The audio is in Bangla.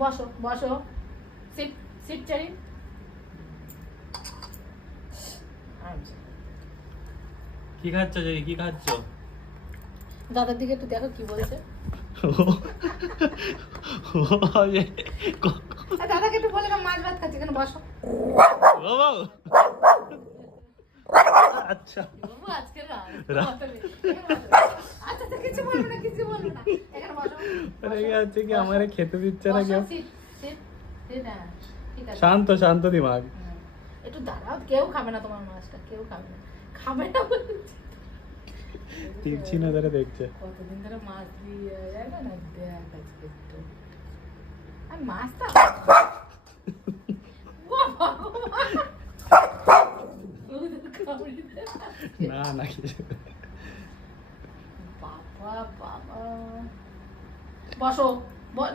বসো বসো, সিট সিট চারি। কি খাচ্ছ জেরি, কি খাচ্ছ? দাদার দিকে একটু দেখো কি বলছে। দাদাকে একটু বলে মাছ ভাত খাচ্ছি, কেন বসো। আচ্ছা বাবু আজকে আচ্ছা কিছু বলবো না, কিছু বলবো না, এখানে বসো। আছে কি আমার খেতে দিচ্ছে না কেউ? সিট সিট সিট, হ্যাঁ ঠিক আছে। শান্ত শান্ত দিমাগ। একটু দাঁড়াও, কেউ খাবে না তোমার মাছটা, কেউ খাবে না, খাবে না বলছি। তিরছি নজরে দেখছে। কতদিন ধরে মাছ দিয়ে যায় না, দেখ আজকে একটু আর মাছটা। না না কিছু। বাবা বাবা, বসো না।